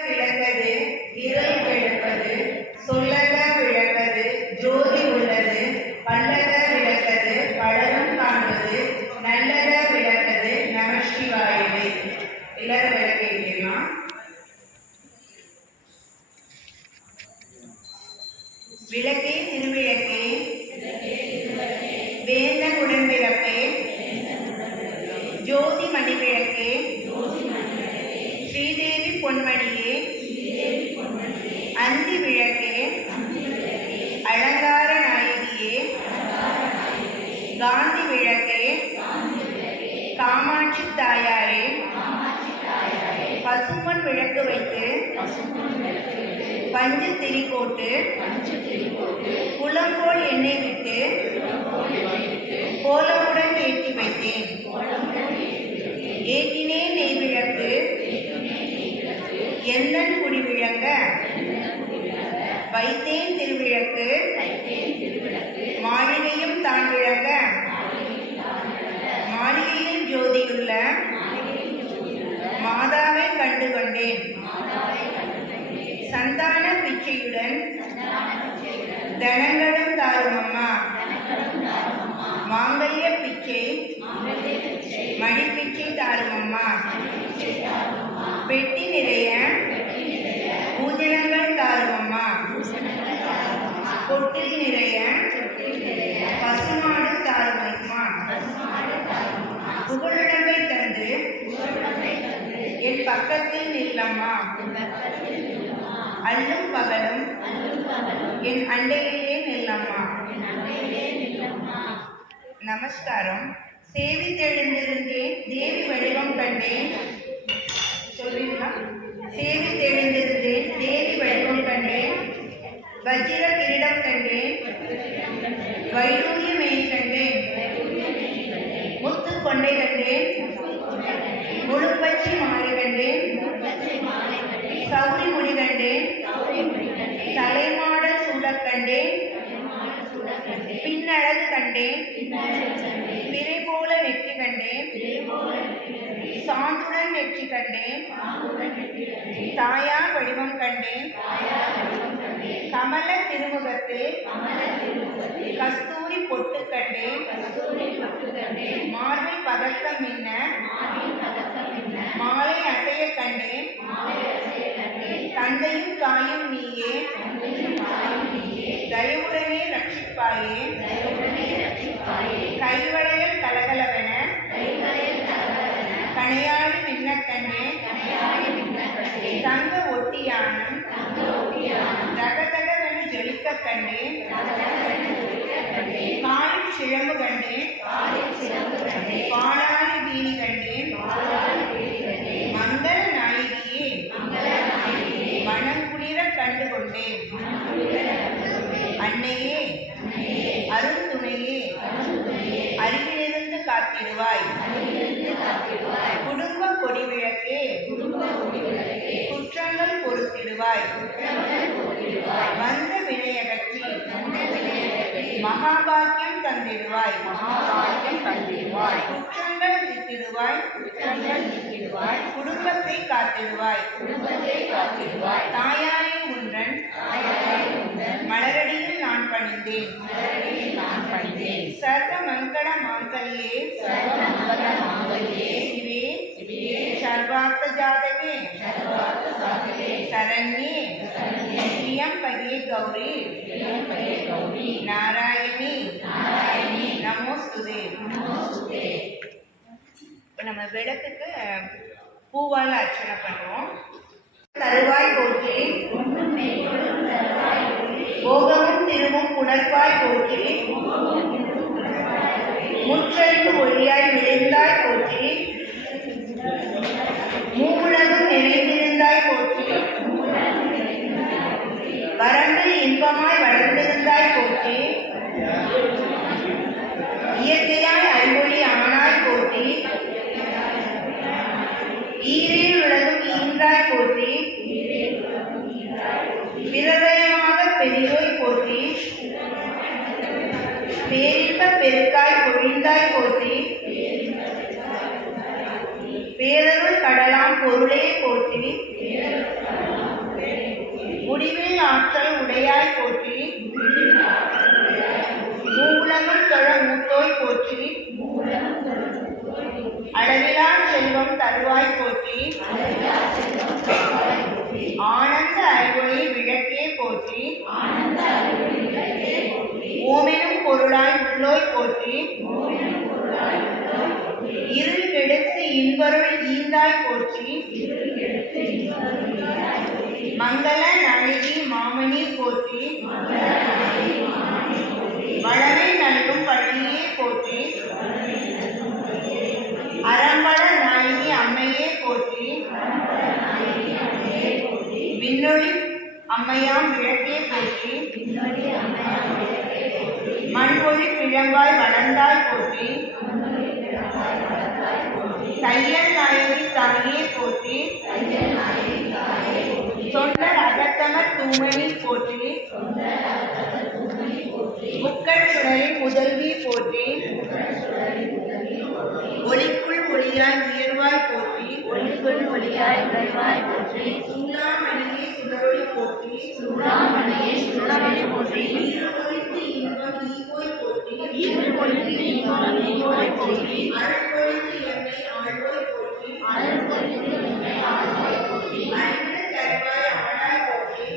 விளக்கது இறை விளக்கது சொல்லக விளக்கது ஜோதி உள்ளது பல்லக விளக்கது பழகம் காண்பது நல்லக விளக்கது நமசிவாயவே எல்லாரும் விளக்கிக்கலாம் விளக்கே பொன்மணியே அந்தி விளக்கே அலங்கார நாயகியே காந்தி விளக்கே காமாட்சி தாயாரே பசும்பொன் விளக்கு வைத்து பஞ்சு திரி போட்டு குளம்போல் எண்ணெய் விட்டு கோலமுடன் ஏற்றி வைத்தேன். ஏற்றினேன் நெய் விளக்கு எந்தன் குடி விளங்க வைத்தேன் திருவிளக்கு. மாளிகையும் தான் விளங்க மாளிகையில் ஜோதியுள்ள. மாதாவை கண்டு கொண்டேன் சந்தான பிச்சையுடன். தனங்களும் தாரும் அம்மா மாங்கல்ய பிச்சை. மணிப்பிச்சை தாரும் அம்மா பெட்டி அல்லும் பகலும் என் அண்டையிலே நில்லம்மா. நமஸ்காரம். சேவித்தெழுந்திருந்தேன் தேவி வடிவம் கண்டேன். சொல்றீங்களா சேவித்தெழுந்திருந்தேன் தேவி வடிவம் கண்டேன். வஜ்ர கிரீடம் கண்டேன். வைடூரியமே கண்டேன். முத்து கொண்டை கண்டேன். முழுப்பச்சி மாலை கண்டேன். கண்டேன். தலைமாடல் சூடக் கண்டேன். பின்னழகு கண்டேன். பிறை போல வெற்றி கண்டேன். சாந்துடன் வெற்றி கண்டேன். தாயார் வடிவம் கண்டேன். கமல திருமுகத்தில் கஸ்தூரி பொட்டு கண்டேன். மார்பை பதக்கம் என்ன மாலை அசைய கண்டேன். தந்தையும் தாயும் நீயே. தயவுடனே ரட்சிப்பாயே. கைவளையல் கலகலவென. கணையாடி மின்னக்கண்ணே தங்க ஒட்டியானம். தகதகவென ஜொலிக்க கண்ணே காலில் சிழம்பு கண்டே. பாலாடி வீணி கண்டேன் மங்கள நாயகியே மனம் குளிர கண்டு கொண்டேன் அன்னையே அருந்துணையே அருகிலிருந்து காத்திடுவாய். குடும்ப கொடி விளக்கே. குற்றங்கள் பொறுத்திடுவாய். வந்த வினையகற்றி மகாபாக்கியம் தந்திடுவாய். மகாபாகியம் தந்திடுவாய். குற்றங்கள் நீக்கிடுவாய் குற்றங்கள் நீக்கிடுவாய் குடும்பத்தை காத்திடுவாய். குடும்பத்தை காத்திடுவாய். தாயாரே பணிந்தேன் சர்வ மங்கள மாங்கல்யே. சிவே. சர்வார்த்த ஜாதகே. சரண்யே. பிரியம்பகே கௌரி. நாராயணி. நமோஸ்துதே. நம்ம விளக்குக்கு பூவால் அர்ச்சனை பண்ணுவோம். நின்றாய் போற்றி. பிரதயமாக பெரியோய் போற்றி. பேரின்ப பெருக்காய் பொழிந்தாய் போற்றி. பேரருள் கடலாம் பொருளே போற்றி. முடிவில் ஆற்றல் உடையாய் போற்றி. செல்வம் தருவாய் போற்றி. ஆனந்த அறிவொளி விளக்கே போற்றி. ஓமெனும் பொருளாய் உள்ளோய் போற்றி. இருள் கெடுத்து இன்பருள் ஈந்தாய் போற்றி. மங்கள நளினி மாமணி போற்றி. வளரை நல்கும் பள்ளியே போற்றி. விண்ணொளி அம்மையாம் விளக்கே போற்றி. மண்பொழி பிழம்பாய் வளர்ந்தாய் போற்றி. தையல் நாயகி தாயே போற்றி. தொண்டர் அகத்தமர் தூமணி போற்றி. முக்கள் சுடரின் முதல்வி போற்றி ஒளிக்குள் ஒளியாய் உயர்வாய் போற்றி. ஒளிக்குள் ஒளியாய் உயர்வாய் போற்றி. போற்றி சூடாமணியே சுடரொளி போற்றி. இருளொளித்து இன்பம் ஈவோய் போற்றி இருள் பொழிந்து இன்பம் போற்றி அருள்பொழிந்து எம்மை ஆழ்வோய் போற்றி போற்றி தருவாய் போற்றி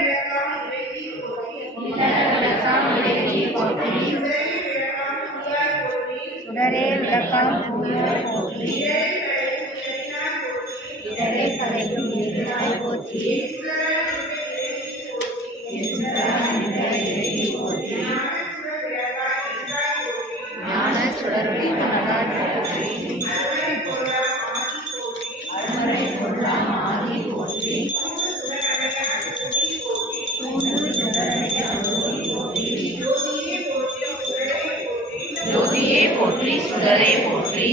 விளக்காம் போற்றி விளக்காம் போற்றி சுடரே விளக்காம் தூயாய் போற்றி. சுடரே விளக்காம் போற்றி எதிராய் போற்றி ஞான சுடரொளி மலராய் போற்றி அருமறை பொருளாம் ஆதி போற்றி தூண்டு சுடரணைய போற்றி ஜோதியே போற்றி சுடரே போற்றி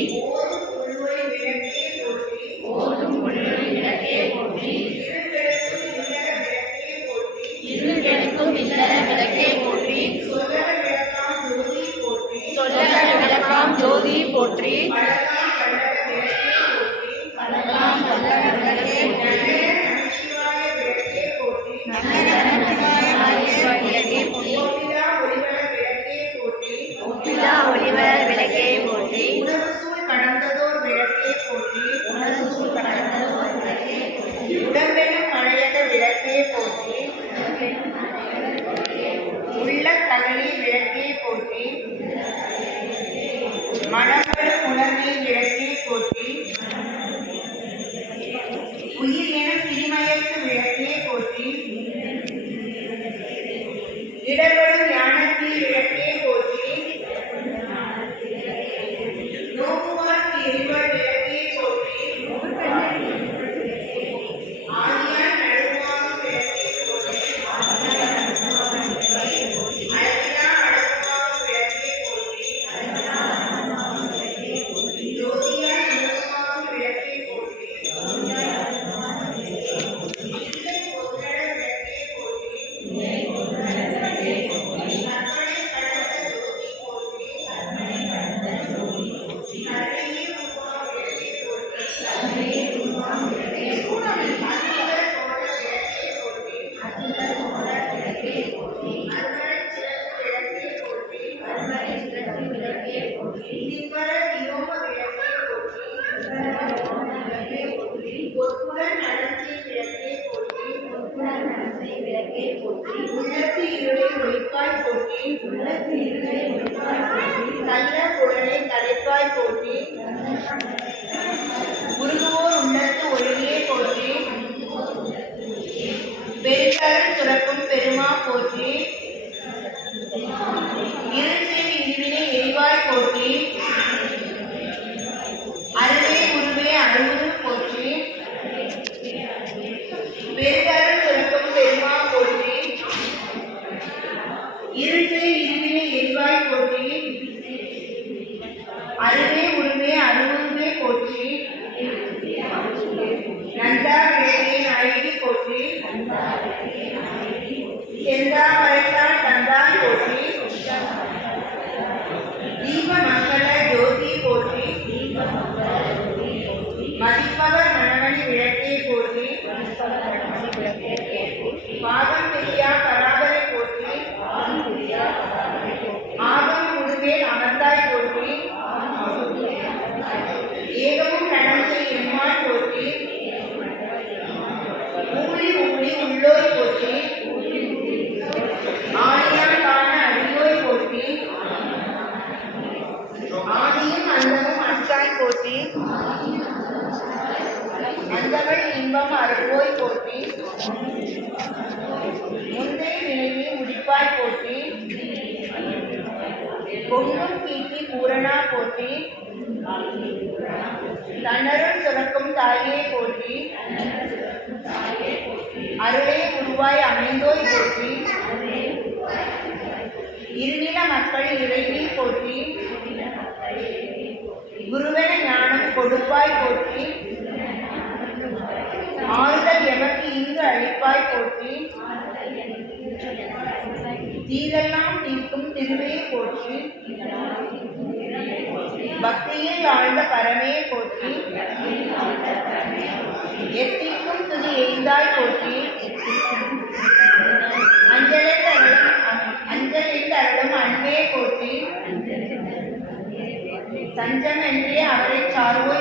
பொங்கும் கீர்த்தி பூரணா போற்றி. தன்னருள் சுரக்கும் தாயே போற்றி. அருளே உருவாய் அமைந்தோய் போற்றி. இருநில மக்கள் இறைவி போற்றி. குருவன ஞானம் கொடுப்பாய் போற்றி. ஆறுதல் எமக்கு இங்கு அழிப்பாய் போற்றி. தீதெல்லாம் தீ திருமையை போற்றி பக்தியில் ஆழ்ந்த பரமையை போற்றி எத்திக்கும் துதி எய்தாய் போற்றி அஞ்சலில் அருளும் அஞ்சலில் அருளும் அன்பே போற்றி தஞ்சம் என்றே அவரை சார்வோய்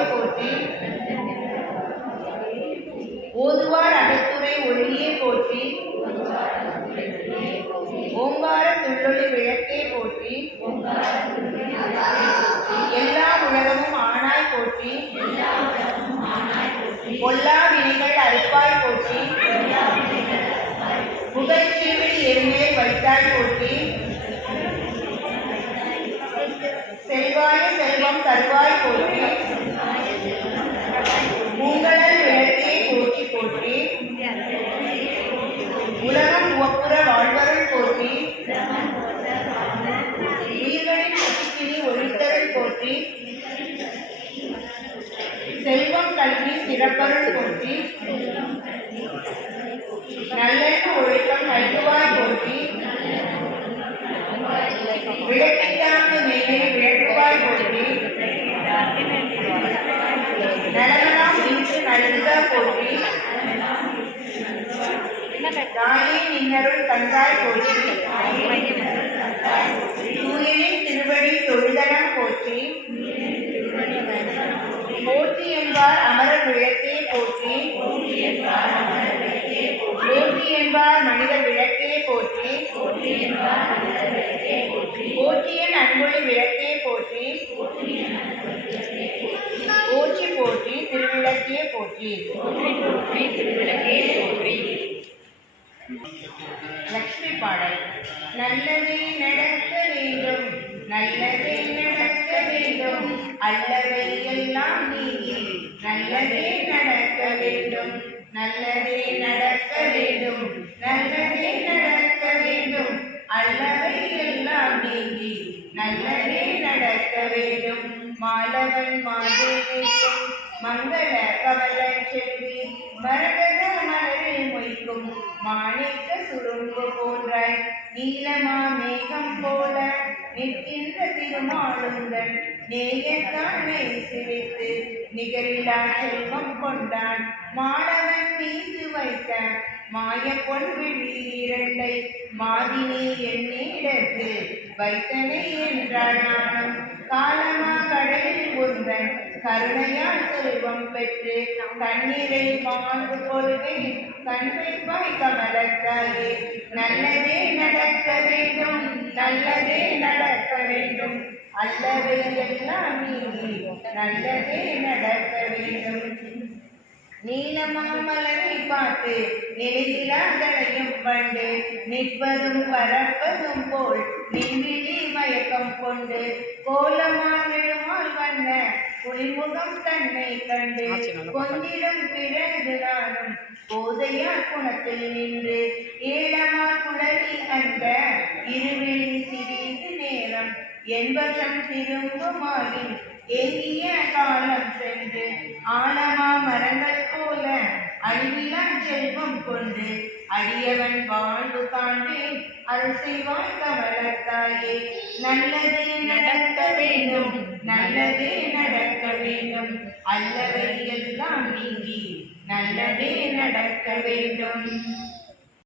செல்வம் தருவாய் போற்றி பூங்கடல் விளக்கே போற்றி போற்றி உலகம் உவப்புற வாழ்வருள் போற்றி உயிர்களின் முக்கினி ஒளித்தருள் போற்றி செல்வம் கல்வி சிறப்பருள் போற்றி நல்லெண்ண ஒழுக்கம் நல்குவாய் போற்றி விளக்கிட்டாங்க மேலே விளக்குவாய் போற்றி நலமெல்லாம் இன்று நல்க போற்றி. தாயே நின்னருள் தந்தாய் போற்றி. சூரியனின் திருவடி தொழுதனம் போற்றி. போற்றி என்பார் அமர விளக்கே போற்றி. போற்றி என்பார் மனித விளக்கே போற்றி. போற்றியன் அன்பொழி விளக்கே போற்றி. போற்றி போற்றி. திருவிளக்கே போற்றி. லக்ஷ்மி பாடல். நல்லதே நடக்க வேண்டும் நல்லதே நடக்க வேண்டும். அல்லவை எல்லாம் நீங்கி நல்லதே நடக்க வேண்டும் நல்லதே நடக்க வேண்டும். நல்லதே மங்கள கமல செல்வி மரகத மலரில் மொய்க்கும் மாணிக்க சுரும்பு போன்றாய் நீலமா மேகம் போல நிற்கின்ற திருமாலுங்கள் நேயத்தான் மேல் சிரித்து நிகரில்லா செல்வம் கொண்டான் மாணவன் மீது வைத்தான் மாய பொன்விழி இரண்டை மாதினி எண்ணிடத்து வைத்தனை என்றாள் நானும் காலமா கடலில் ஒன்றன் கருணையால் செல்வம் பெற்று கண்ணீரை மாண்டு பொழுதே கண் வைப்பாய் கமலத்தாயே நல்லதே நடக்க வேண்டும் நல்லதே நடக்க வேண்டும். அல்லவே எல்லாம் நல்லதே நடக்க வேண்டும். நீலமாமலரை பார்த்து நெடுகிலாதலையும் பண்டு நிற்பதும் பறப்பதும் போல் நின்றிலே மயக்கம் கொண்டு கோலமால் விழுமால் வண்ண புலிமுகம் தன்னை கண்டு கொஞ்சிடம் பிறகு நானும் போதையா குணத்தில் நின்று ஏழமா குழலி அந்த இருவிழி சிறிது நேரம் என்பதம் திரும்புமாயின் ஏங்கிய காலம் சென்று ஆழமா மரங்கள் போல அழிவிலா செல்வம் கொண்டு அடியவன் வாழ்வு காண்டேன் அருள் செய்வாய் கமலத்தாயே. நல்லதே நடக்க வேண்டும். நல்லதே நடக்க வேண்டும். அல்லவை எல்லாம் நீங்கி நல்லதே நடக்க வேண்டும்.